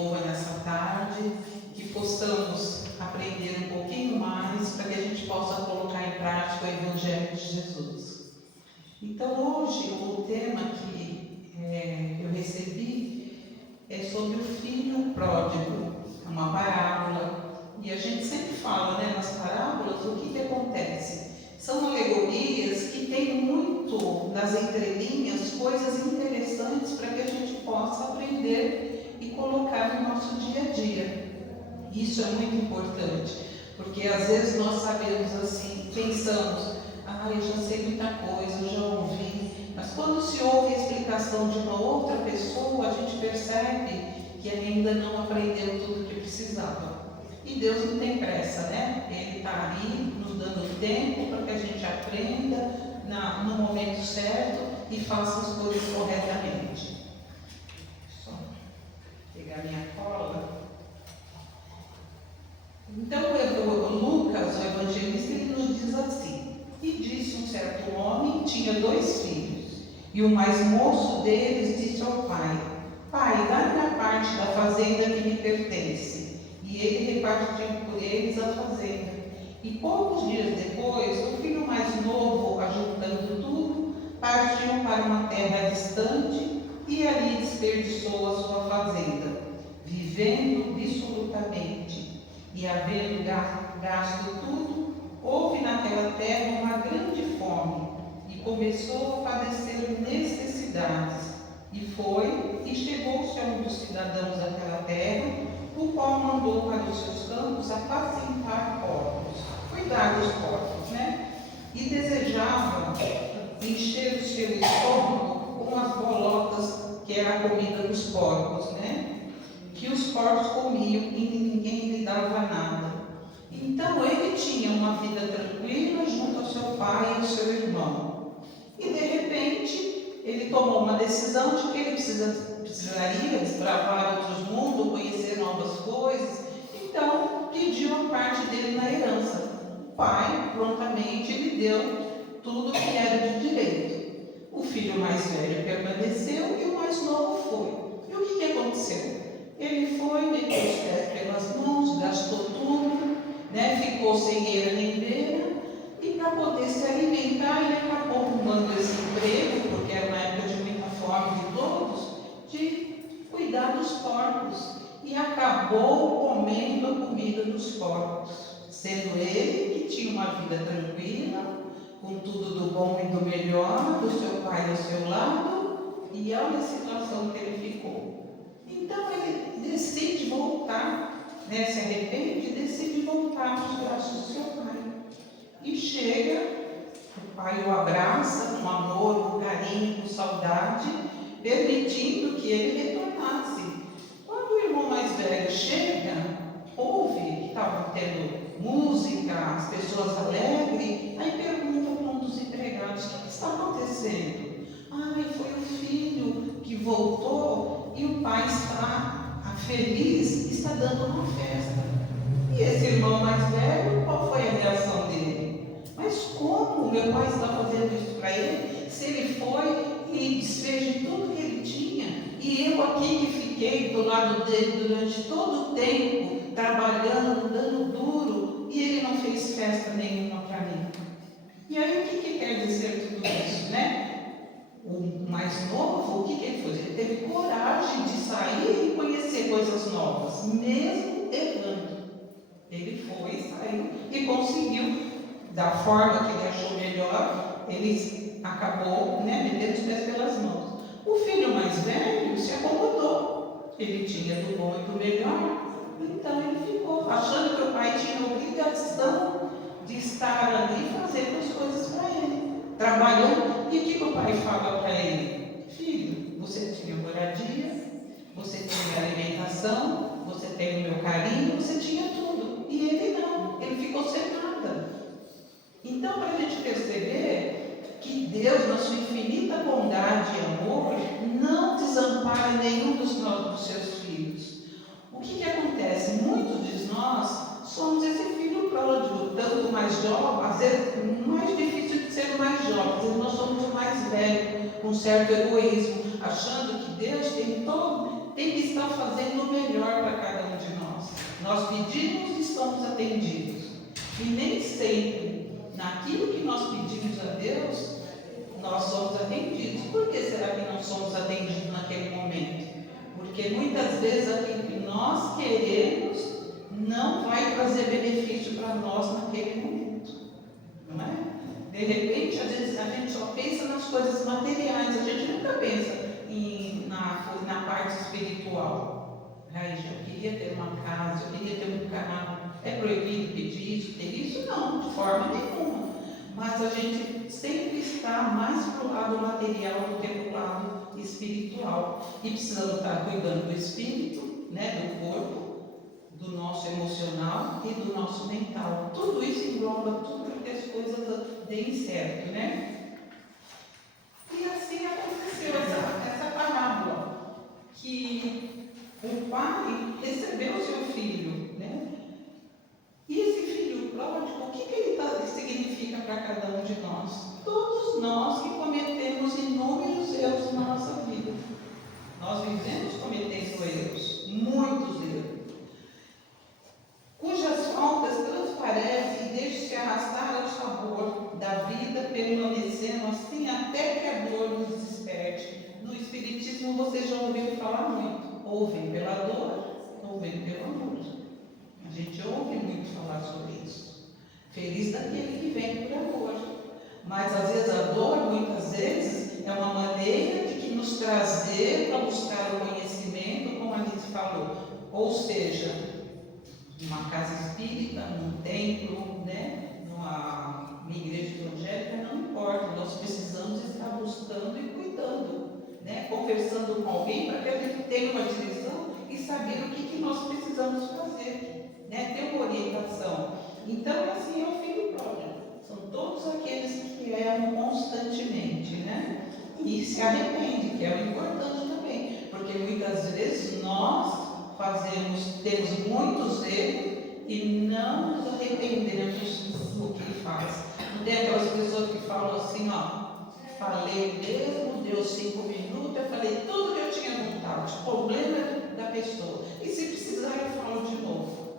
boa nessa tarde, que possamos aprender um pouquinho mais para que a gente possa colocar em prática o Evangelho de Jesus. Então hoje o tema que eu recebi é sobre o filho pródigo, é uma parábola, e a gente sempre fala, né, nas parábolas o que acontece. São alegorias que têm muito nas entrelinhas coisas interessantes para que a gente possa aprender e colocar no nosso dia a dia. Isso é muito importante, porque às vezes nós sabemos assim, pensamos, eu já sei muita coisa, eu já ouvi, mas quando se ouve a explicação de uma outra pessoa, a gente percebe que ainda não aprendeu tudo o que precisava. E Deus não tem pressa, né? Ele está ali nos dando tempo para que a gente aprenda no momento certo e faça as coisas corretamente. Só pegar minha cola. Então, Lucas, o evangelista, ele nos diz assim: e disse um certo homem, tinha 2 filhos, e o mais moço deles disse ao pai: Pai, dá-me a parte da fazenda que me pertence. E ele repartiu por eles a fazenda. E poucos dias depois, o filho mais novo, ajuntando tudo, partiu para uma terra distante e ali desperdiçou a sua fazenda, vivendo dissolutamente. E havendo gasto tudo, houve naquela terra uma grande fome, e começou a padecer necessidades. E foi, e chegou-se a um dos cidadãos daquela terra, o qual mandou para os seus campos apacentar porcos, cuidar dos porcos, né? E desejava encher o seu estômago com as bolotas, que era a comida dos porcos, né? Que os porcos comiam e ninguém lhe dava nada. Então ele tinha uma vida tranquila junto ao seu pai e ao seu irmão. E de repente ele tomou uma decisão de que ele precisaria desbravar outros mundos, conhecer novas coisas. Então pediu a parte dele na herança. O pai prontamente lhe deu tudo que era de direito. O filho mais velho permaneceu e o mais novo foi. E o que aconteceu? Ele foi, meteu os pés pelas mãos, gastou tudo, né? Ficou sem eira nem beira, e para poder se alimentar, ele acabou arrumando esse emprego, porque era uma época de muita fome de todos, de cuidar dos porcos, e acabou comendo a comida dos porcos, sendo ele que tinha uma vida tranquila, com tudo do bom e do melhor, do seu pai ao seu lado, e olha a situação que ele ficou. Então ele decide voltar, né? Se arrepende e decide voltar nos braços do seu pai. E chega, o pai o abraça com amor, com carinho, com saudade, permitindo que ele retornasse. Quando o irmão mais velho chega, ouve que estavam tendo música, as pessoas alegres, aí pergunta para um dos empregados: o que está acontecendo? Foi o filho que voltou e o pai está feliz, está dando uma festa. E esse irmão mais velho, qual foi a reação dele? Mas como meu pai está fazendo isso para ele, se ele foi e desfez de tudo que ele tinha, e eu aqui que fiquei do lado dele durante todo o tempo, trabalhando, dando duro, e ele não fez festa nenhuma para mim? E aí o que quer dizer tudo isso, né? O mais novo, o que ele fez? Ele teve coragem de sair e conhecer coisas novas, mesmo errando. Ele foi, saiu e conseguiu, da forma que ele achou melhor, ele acabou, metendo os pés pelas mãos. O filho mais velho se acomodou, ele tinha do bom e do melhor, então ele ficou, achando que o pai tinha a obrigação de estar ali fazendo as coisas para ele, trabalhando. E o que o pai fala para ele? Filho, você tinha moradia, você tinha alimentação, você tem o meu carinho, você tinha tudo. E ele não, ele ficou sem nada. Então, para a gente perceber que Deus, na sua infinita bondade e amor, não desampara nenhum dos seus filhos. O que acontece? Muitos de nós somos esse filho pródigo, tanto mais jovem, às vezes mais difícil de ser o mais jovem, às vezes nós somos o mais velho, com certo egoísmo, achando que Deus tem Ele está fazendo o melhor para cada um de nós. Nós pedimos e estamos atendidos. E nem sempre, naquilo que nós pedimos a Deus, nós somos atendidos. Por que será que não somos atendidos naquele momento? Porque muitas vezes aquilo que nós queremos não vai trazer benefício para nós naquele momento. Não é? De repente, às vezes, a gente só pensa nas coisas materiais, a gente nunca pensa na parte espiritual. Ai, eu queria ter uma casa, eu queria ter um carro. É proibido pedir isso, ter isso? Não, de forma nenhuma. Mas a gente sempre está mais para o lado material do que para o lado espiritual. E precisamos estar cuidando do espírito, né, do corpo, do nosso emocional e do nosso mental. Tudo isso engloba tudo que as coisas deem certo, né? E assim aconteceu essa parábola, que o pai recebeu o seu filho, né? E esse filho pródigo, o que ele significa para cada um de nós? Todos nós que cometemos inúmeros erros na nossa vida. Nós vivemos cometendo erros, muitos erros, cujas faltas transparecem e deixam-se arrastar ao sabor da vida, permanecendo assim até que a dor nos desperte. No Espiritismo você já ouviu falar muito, ou vem pela dor, ou vem pelo amor. A gente ouve muito falar sobre isso. Feliz daquele que vem por amor. Mas às vezes a dor, muitas vezes, é uma maneira de nos trazer para buscar o conhecimento, como a gente falou. Ou seja, numa casa espírita, num templo, né? Numa igreja evangélica, não importa. Nós precisamos estar buscando e cuidando, né? Conversando com alguém para que a gente tenha uma direção e saber o que nós precisamos fazer, né? Ter uma orientação. Então, assim é o filho pródigo. São todos aqueles que erram constantemente, né? E se arrependem, que é o importante também, porque muitas vezes nós temos muitos erros e não nos arrependemos do que faz. Não tem aquelas pessoas que falam assim, ó, falei mesmo, deu 5 minutos, eu falei tudo que eu tinha vontade, o problema é da pessoa. E se precisar, eu falo de novo.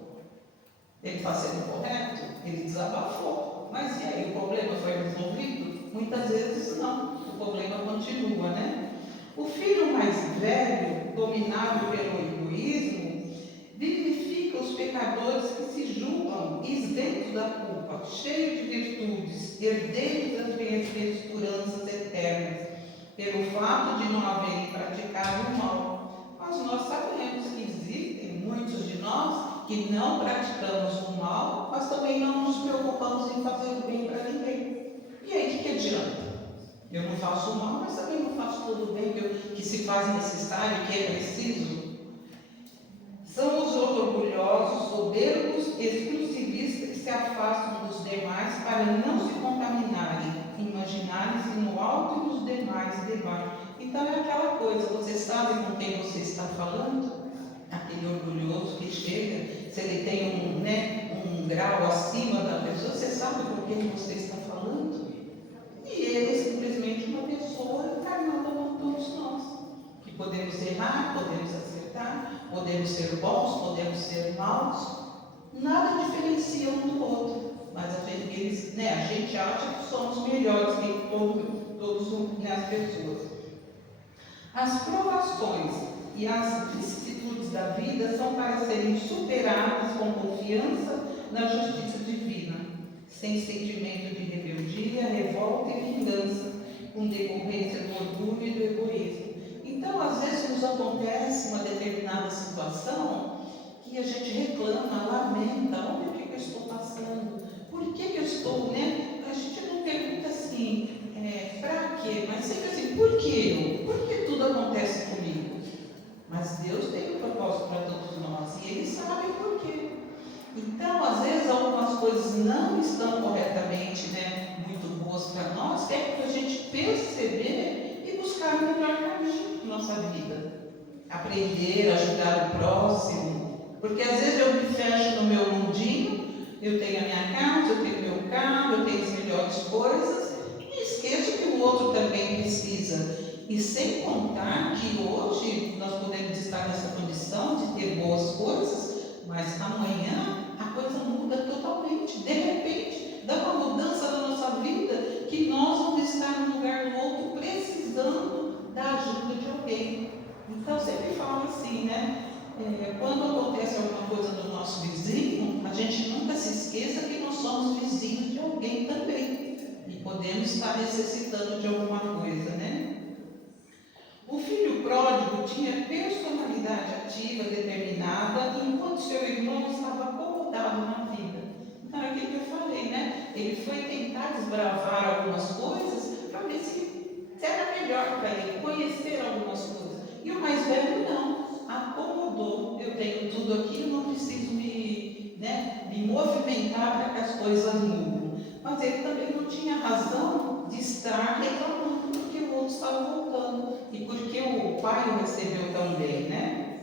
Ele está sendo correto? Ele desabafou. Mas e aí, o problema foi resolvido? Muitas vezes não, o problema continua, né? O filho mais velho, dominado pelo egoísmo, vivifica os pecadores que se julgam isentos da culpa, cheios de virtudes, herdeiros das bem-aventuranças eternas, pelo fato de não haverem praticado o mal. Mas nós sabemos que existem muitos de nós que não praticamos o mal, mas também não nos preocupamos em fazer o bem para ninguém. E aí, o que adianta? Eu não faço o mal, mas também não faço todo o bem que se faz necessário, que é preciso. São os orgulhosos, soberbos, exclusivistas que se afastam dos demais para não se contaminarem, imaginarem-se no alto e nos demais debaixo. Então é aquela coisa, você sabe com quem você está falando? Aquele orgulhoso que chega, se ele tem um grau acima da pessoa, você sabe com quem você está falando? E ele é simplesmente uma pessoa encarnada como todos nós, que podemos errar, podemos acertar, podemos ser bons, podemos ser maus, nada diferencia um do outro, mas a gente acha que somos melhores que todas as pessoas. As provações e as vicissitudes da vida são para serem superadas com confiança na justiça divina, sem sentimento de rebeldia, revolta e vingança, com decorrência do orgulho e do egoísmo. Então, às vezes nos acontece uma determinada situação que a gente reclama, lamenta, olha o que eu estou passando, por que eu estou, né? A gente não pergunta assim, para quê? Mas sempre assim, por que eu? Por que tudo acontece comigo? Mas Deus tem um propósito para todos nós e Ele sabe o porquê. Então, às vezes, algumas coisas não estão corretamente, muito boas para nós, que é para a gente perceber e buscar o melhor caminho na nossa vida. Aprender, ajudar o próximo. Porque às vezes eu me fecho no meu mundinho, eu tenho a minha casa, eu tenho meu carro, eu tenho as melhores coisas, e esqueço que o outro também precisa. E sem contar que hoje nós podemos estar nas coisas, mas amanhã a coisa muda totalmente. De repente, dá uma mudança na nossa vida que nós vamos estar num lugar do outro precisando da ajuda de alguém. Então, sempre falo assim, né? Quando acontece alguma coisa do nosso vizinho, a gente nunca se esqueça que nós somos vizinhos de alguém também. E podemos estar necessitando de alguma coisa, né? O filho pródigo tinha personalidade ativa, determinada, enquanto seu irmão estava acomodado na vida. Então, é aquilo que eu falei, né? Ele foi tentar desbravar algumas coisas para ver se era melhor para ele, conhecer algumas coisas. E o mais velho não, acomodou. Eu tenho tudo aqui, eu não preciso me movimentar para que as coisas mudem. Mas ele também não tinha razão de estar reclamando porque o outro estava voltando e porque o pai o recebeu tão bem, né?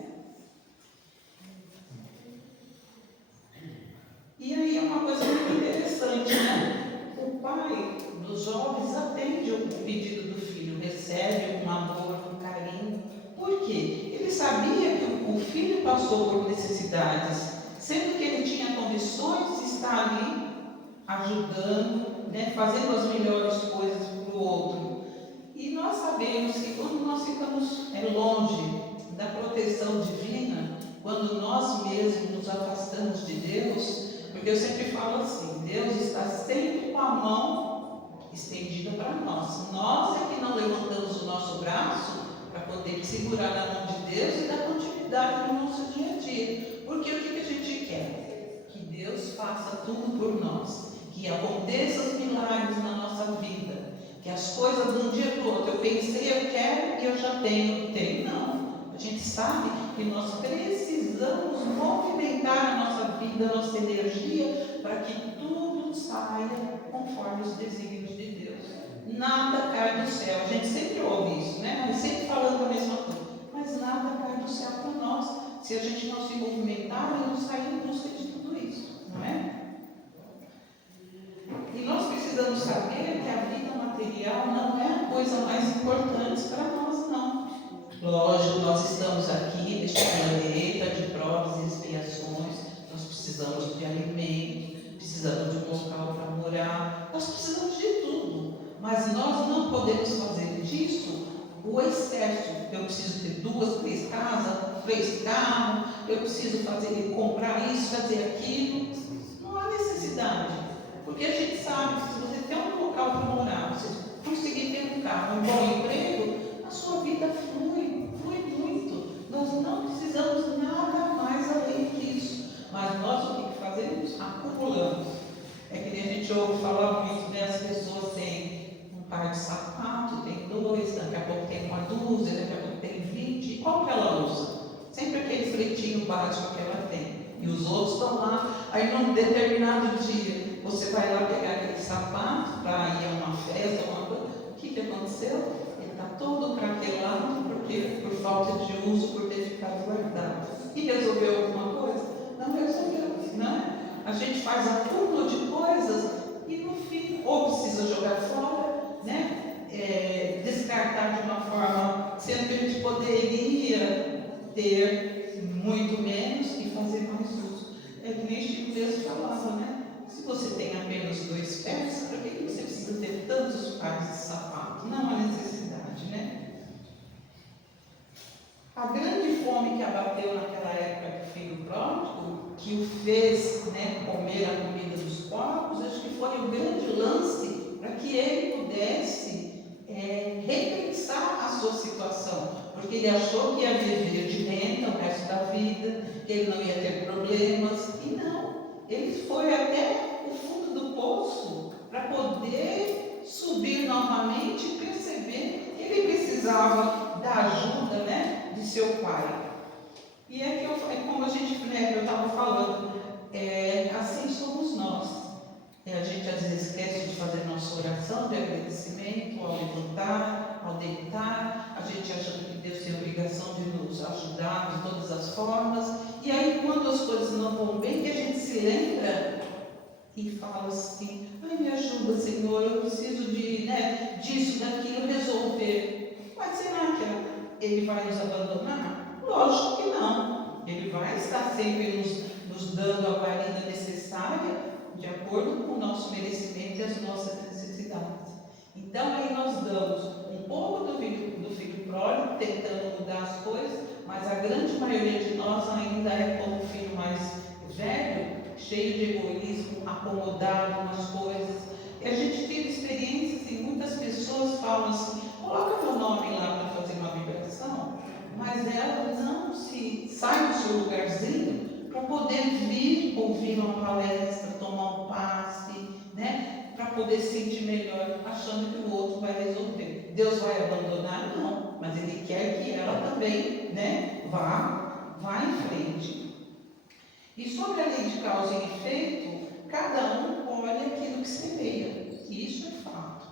E aí é uma coisa muito interessante, né? O pai dos jovens atende o pedido do filho, recebe um amor, um carinho. Por quê? Ele sabia que o filho passou por necessidades, sendo que ele tinha condições de estar ali ajudando, né, fazendo as melhores coisas para o outro. E nós sabemos que quando nós ficamos longe da proteção divina, quando nós mesmos nos afastamos de Deus, porque eu sempre falo assim, Deus está sempre com a mão estendida para nós. Nós é que não levantamos o nosso braço para poder segurar na mão de Deus e dar continuidade no nosso dia a dia. Porque o que a gente quer? Que Deus faça tudo por nós, que aconteçam os milagres na nossa vida, que as coisas de um dia para o outro, eu pensei, eu quero e eu já tenho. Não. A gente sabe que nós precisamos movimentar a nossa vida, a nossa energia, para que tudo saia conforme os desígnios de Deus. Nada cai do céu. A gente sempre ouve isso, né? Mas sempre falando a mesma coisa. Mas nada cai do céu para nós, se a gente não se movimentar e não sair em busca de tudo isso, não é? E nós precisamos saber que a vida material não é a coisa mais importante para nós, não. Lógico, nós estamos aqui neste planeta de provas e expiações, nós precisamos de alimento, precisamos de um local para morar, nós precisamos de tudo, mas nós não podemos fazer disso o excesso. Eu preciso ter 2, 3 casas, 3 carros, eu preciso comprar isso, fazer aquilo. Não há necessidade, porque a gente sabe que se você tem um local para morar, você conseguir ter um carro, um bom emprego, a sua vida flui muito. Nós não precisamos nada mais além disso. Mas nós o que fazemos? Acumulamos. É que nem a gente ouve falar muito, né? As pessoas têm um par de sapato, tem 2, daqui a pouco tem uma dúzia, daqui a pouco tem 20. E qual que ela usa? Sempre aquele fletinho básico que ela tem. E os outros estão lá. Aí num determinado dia, você vai lá pegar aquele sapato para ir a uma festa, uma coisa. O que aconteceu? Ele está todo craquelado porque por falta de uso, por ter ficado guardado. E resolveu alguma coisa? Não resolveu, né? A gente faz acúmulo de coisas e no fim, ou precisa jogar fora, né? Descartar de uma forma, sendo que a gente poderia ter muito menos e fazer mais uso. É que nem Chico mesmo falava, né? Se você tem apenas 2 pés, para que você precisa ter tantos pares de sapato? Não há necessidade, né? A grande fome que abateu naquela época do filho pródigo, que o fez, né, comer a comida dos porcos, acho que foi o grande lance para que ele pudesse repensar a sua situação, porque ele achou que ia viver de renda o resto da vida, que ele não ia ter problemas, e não, ele foi até o fundo do poço para poder subir novamente e perceber que ele precisava da ajuda, né, de seu pai. E como a gente, né, eu estava falando, assim somos nós. A gente às vezes esquece de fazer nossa oração de agradecimento ao levantar, ao deitar. A gente acha que Deus tem a obrigação de nos ajudar de todas as formas. E aí, quando as coisas não vão bem, que a gente se lembra e fala assim: ai, me ajuda, Senhor, eu preciso disso, daquilo, resolver. Mas será que Ele vai nos abandonar? Lógico que não. Ele vai estar merecimento e as nossas necessidades. Então aí nós damos um pouco do filho pródigo, tentando mudar as coisas, mas a grande maioria de nós ainda é como o filho mais velho, cheio de egoísmo, acomodado nas coisas. E a gente teve experiências e muitas pessoas falam assim, coloca meu nome lá para fazer uma vibração, mas ela não se sai do seu lugarzinho para poder vir ouvir uma palestra, tomar um passe, né? Para poder se sentir melhor, achando que o outro vai resolver. Deus vai abandonar? Não, mas Ele quer que ela também, né, vá em frente. E sobre a lei de causa e efeito, cada um colhe aquilo que semeia. Isso é fato.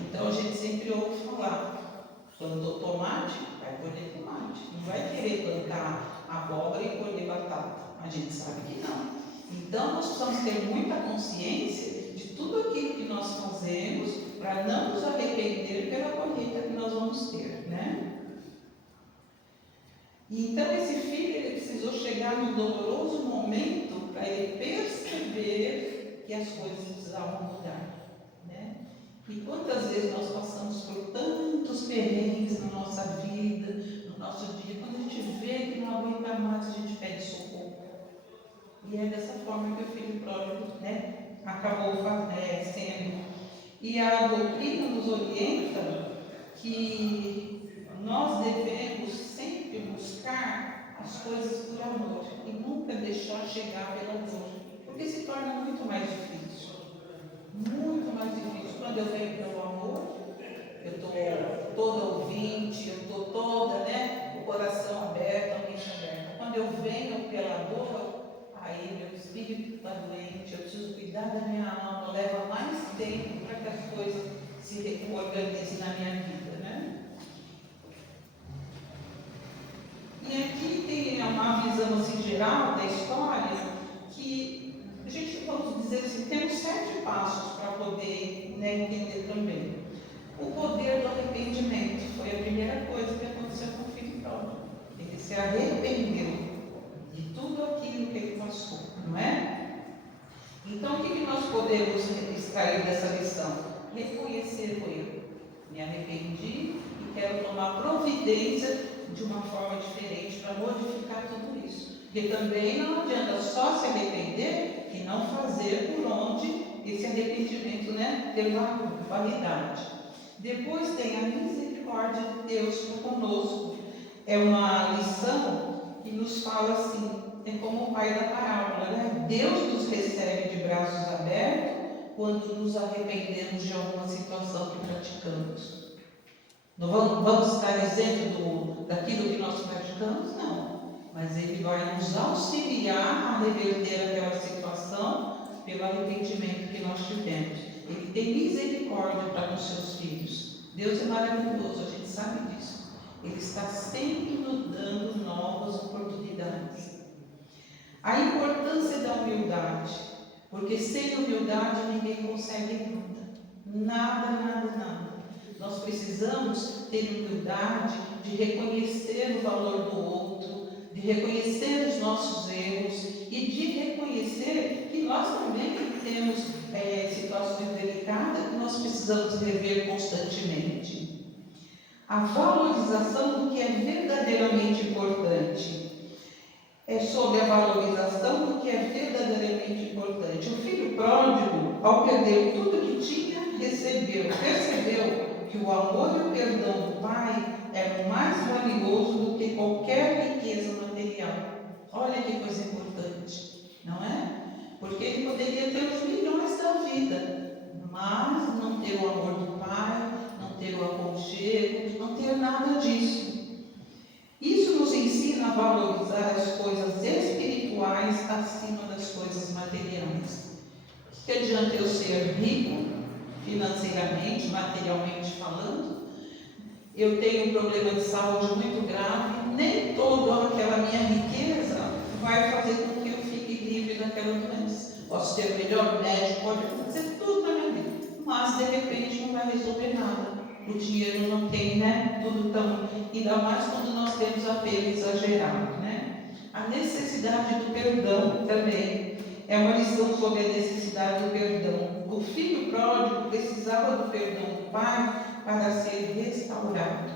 Então a gente sempre ouve falar, plantou tomate, vai colher tomate. Não vai querer plantar abóbora e colher batata. A gente sabe que não. Então nós precisamos ter muita consciência de tudo aquilo que nós fazemos para não nos arrepender pela colheita que nós vamos ter, né? E então esse filho, ele precisou chegar num doloroso momento para ele perceber que as coisas precisavam mudar, né? E quantas vezes nós passamos por tantos perrengues na nossa vida, no nosso dia, quando a gente vê que não aguenta mais, a gente pede socorro. E é dessa forma que o filho pródigo, né, acabou sendo. E a doutrina nos orienta que nós devemos sempre buscar as coisas por amor e nunca deixar chegar pela dor, porque se torna muito mais difícil. Muito mais difícil. Quando eu venho pelo amor, eu estou toda ouvinte, eu estou toda, né, o coração aberto, a mente aberta. Quando eu venho pela dor, aí meu espírito está doente, eu preciso cuidar da minha alma, leva mais tempo para que as coisas se organizem na minha vida, né? E aqui tem uma visão assim, geral da história, que a gente, vamos dizer assim, temos 7 passos para poder, né, entender também. O poder do arrependimento foi a primeira coisa que aconteceu com o filho pródigo. Ele se arrependeu de tudo aquilo que ele passou, não é? Então, o que nós podemos extrair dessa lição? Reconhecer o erro. Me arrependi e quero tomar providência de uma forma diferente para modificar tudo isso. Porque também não adianta só se arrepender e não fazer por onde esse arrependimento, né, ter validade. Depois tem a misericórdia de Deus conosco. É uma lição que nos fala assim, é como o pai da parábola, né? Deus nos recebe de braços abertos quando nos arrependemos de alguma situação que praticamos. Não vamos estar isento daquilo que nós praticamos? Não. Mas Ele vai nos auxiliar a reverter aquela situação pelo arrependimento que nós tivemos. Ele tem misericórdia para com seus filhos. Deus é maravilhoso, a gente sabe disso. Ele está sempre nos dando novas oportunidades. A importância da humildade, porque sem humildade ninguém consegue nada. Nós precisamos ter humildade de reconhecer o valor do outro, de reconhecer os nossos erros e de reconhecer que nós também temos situações delicadas que nós precisamos rever constantemente. A valorização do que é verdadeiramente importante. É sobre a valorização do que é verdadeiramente importante. O filho pródigo, ao perder tudo que tinha, percebeu que o amor e o perdão do pai eram mais valioso do que qualquer riqueza material. Olha que coisa importante, não é? Porque ele poderia ter os milhões da vida, mas não ter o amor do pai, não ter o aconchego, não ter nada disso. Isso nos ensina a valorizar as coisas espirituais acima das coisas materiais. Que adianta eu ser rico, financeiramente, materialmente falando? Eu tenho um problema de saúde muito grave, nem toda aquela minha riqueza vai fazer com que eu fique livre daquela doença. Posso ter o melhor médico, pode fazer tudo na minha vida, mas de repente não vai resolver nada. O dinheiro não tem, né? Tudo tão. Ainda mais quando nós temos apego exagerado, né? A necessidade do perdão também é uma lição sobre a necessidade do perdão. o filho pródigo precisava do perdão do pai para ser restaurado.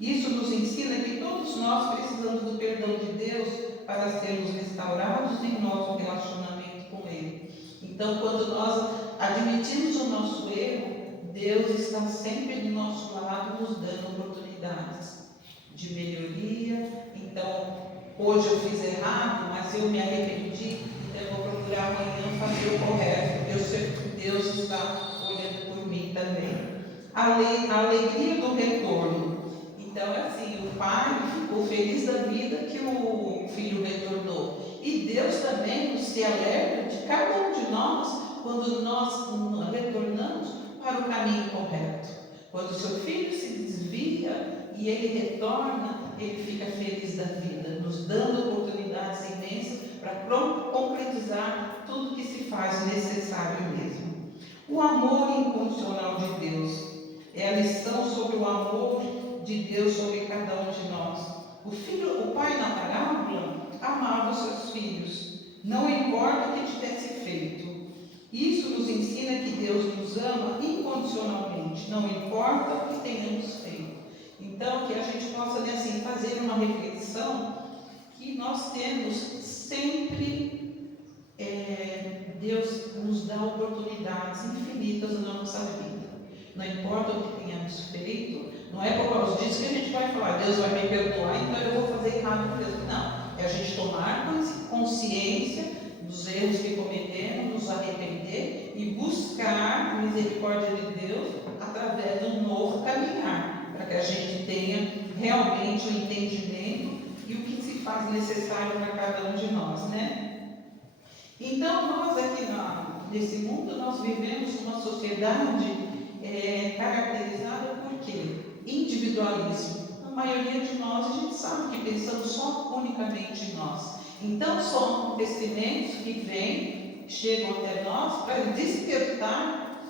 Isso nos ensina que todos nós precisamos do perdão de Deus para sermos restaurados em nosso relacionamento com Ele. Então, quando nós admitimos o nosso erro, Deus está sempre do nosso lado, nos dando oportunidades de melhoria. Então, hoje eu fiz errado, mas eu me arrependi, então eu vou procurar amanhã fazer o correto, porque eu sei que Deus está olhando por mim também. A alegria do retorno. Então, é assim, o pai ficou feliz da vida que o filho retornou. E Deus também se alerta de cada um de nós quando nós retornamos para o caminho correto. Quando o seu filho se desvia e ele retorna, ele fica feliz da vida, nos dando oportunidades imensas para concretizar tudo que se faz necessário mesmo. O amor incondicional de Deus é a lição sobre o amor de Deus sobre cada um de nós. O pai na parábola amava os seus filhos, não importa o que tivesse feito. Isso nos ensina que Deus nos ama incondicionalmente, não importa o que tenhamos feito. Então, que a gente possa assim, fazer uma reflexão que nós temos sempre, Deus nos dá oportunidades infinitas na nossa vida. Não importa o que tenhamos feito, não é por causa disso que a gente vai falar, Deus vai me perdoar, então eu vou fazer errado com Deus. Não, é a gente tomar consciência dos erros que cometemos, nos arrepender e buscar a misericórdia de Deus através do novo caminhar, para que a gente tenha realmente o entendimento e o que se faz necessário para cada um de nós, né? Então, nós aqui nesse mundo, nós vivemos uma sociedade caracterizada por quê? Individualismo. A maioria de nós, a gente sabe que pensamos só unicamente em nós. Então, são acontecimentos que chegam até nós para despertar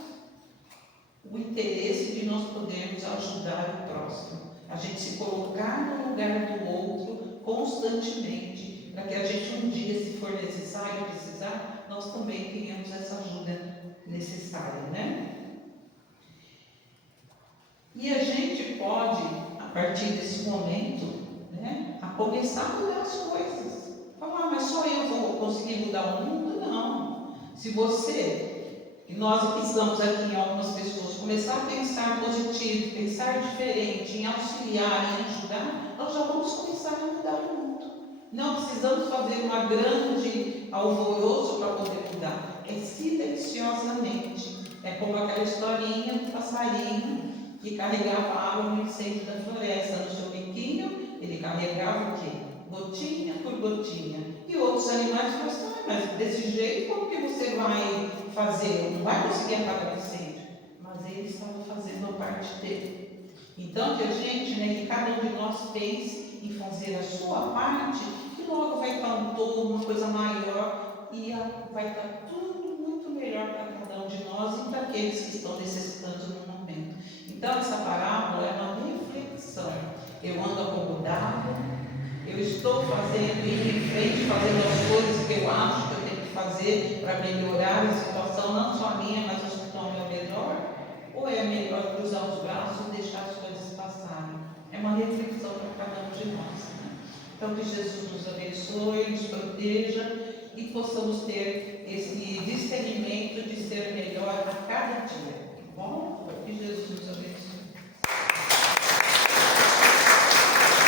o interesse de nós podermos ajudar o próximo. A gente se colocar no lugar do outro constantemente, para que a gente um dia, se for necessário, precisar, nós também tenhamos essa ajuda necessária, né? E a gente pode, a partir desse momento, né, a começar a mudar as coisas. Falar, mas só eu vou conseguir mudar o mundo? Não. Se você, e nós que estamos aqui, algumas pessoas, começar a pensar positivo, pensar diferente, em auxiliar, em ajudar, nós já vamos começar a mudar o mundo. Não precisamos fazer uma grande alvoroço para poder mudar. É silenciosamente. É como aquela historinha do passarinho que carregava água no incêndio da floresta. No seu biquinho, ele carregava o quê? Gotinha por gotinha. E outros animais falaram, mas desse jeito, como que você vai fazer? Não vai conseguir apagar o incêndio. Mas ele estava fazendo a parte dele. Então, que a gente, que cada um de nós pense em fazer a sua parte, e logo vai estar um todo, uma coisa maior, e vai estar tudo muito melhor para cada um de nós e para aqueles que estão necessitando no momento. Então, essa parábola é uma reflexão. Eu ando acomodado, eu estou indo em frente, fazendo as coisas que eu acho que eu tenho que fazer para melhorar a situação, não só a minha, mas os que estão ao meu redor, ou é melhor cruzar os braços e deixar as coisas passarem? É uma reflexão para cada um de nós, né? Então, que Jesus nos abençoe, nos proteja e possamos ter esse discernimento de ser